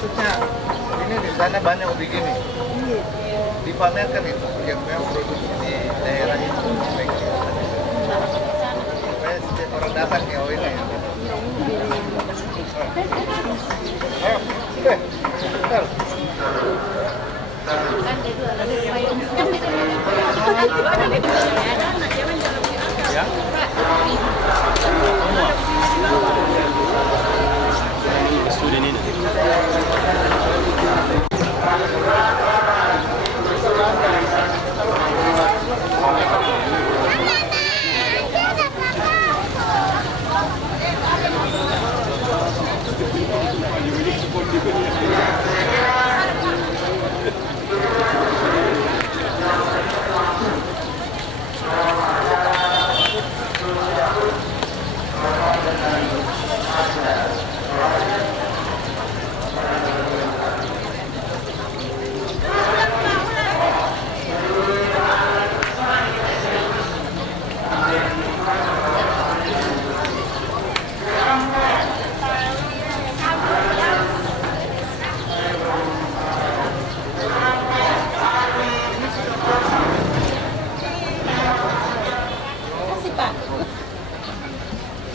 maksudnya ini di sana banyak begini. Dipamerkan itu yang memang produksi di daerah itu. Supaya setiap orang datang ya ini. Ayo, bentar. Ya. Sudah ini.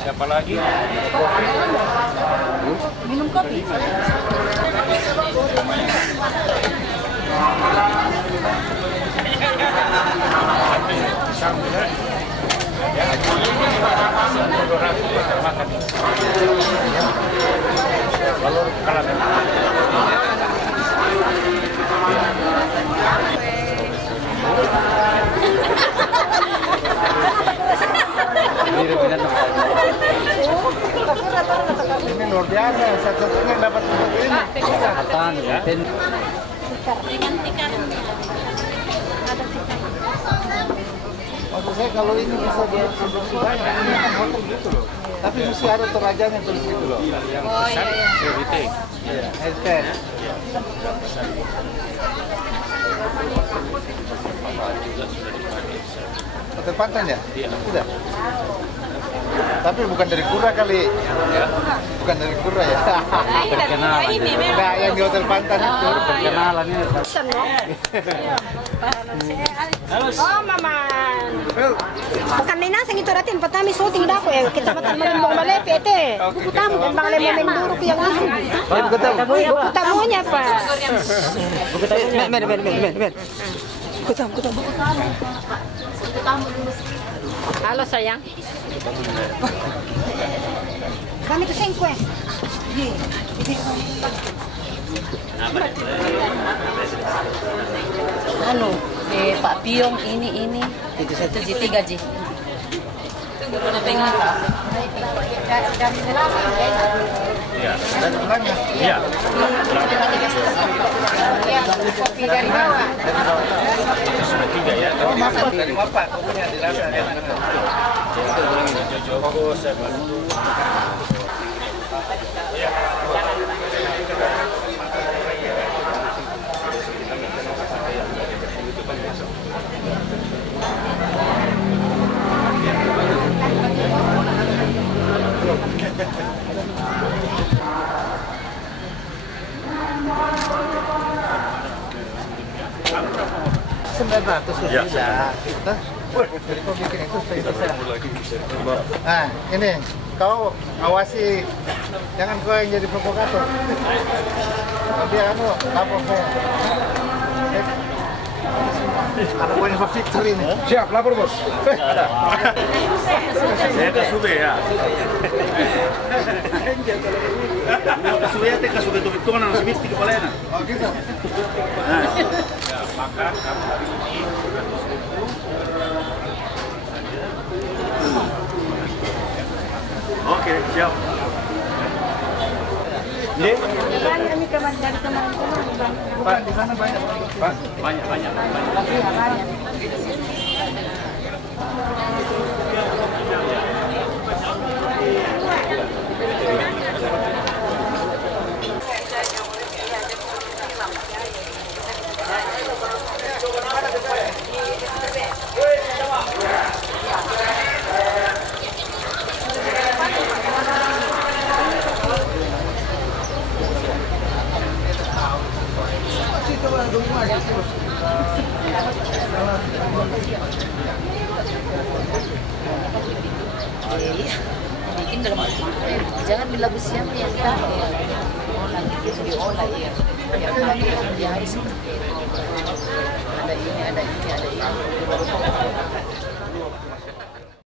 Siapa lagi? Minum kopi. Ini luar biasa, satu-satunya yang dapat seperti ini. Kesehatan, ya. Maksud saya kalau ini bisa diproduksi banyak, ini kan hotel gitu loh. Tapi mesti ada terajanya terus gitu loh. Yang besar prioritas. Iya, hashtag. Hotel Pantan ya? Iya. Sudah. Tapi bukan dari Kura kali. Ya. Bukan dari Kura ya. Perkenalan. Enggak, yang di Hotel Pantan itu. Perkenalan ini. Oh, Maman. Bukan na nasa ito natin, patami shooting dako eh. Kita matan malimbong malepi ete. Kukutam, kan bang lemon menduruk yang itu. Kukutam mo niya pa. Men. Kukutam. Halo sayang. Kami to 5 eh. Ano, Pak Piong ini. Itu satu G3 G. Iya. Dan belakangnya. Iya. Kopi dari bawah. Sudah 3 ya. Oh, mapak dari mapak, kopinya dirasa enak. Joko saya bantu. Ya. Jadi kau bikin itu supaya bisa. Nah, ini kau awasi, jangan kau yang jadi provokator. Nanti lapor saya. Ada poin Pak Victor ini. Siap, lapor bos. Ada. Saya ke Sube ya. Ke Sube ya, ke Sube itu kan harus mesti kepalanya. Oh gitu. Ya, maka kamu hari ini 100.000. Oke, siap. Kan kami dari kemarin Pak, di sana banyak. Pak, banyak. Bikin dalam jangan bilang siapa yang tahu ya. Nanti kita diolah ya. Yang tadi yang hari seperti itu. Ada ini, ada ini, ada ini.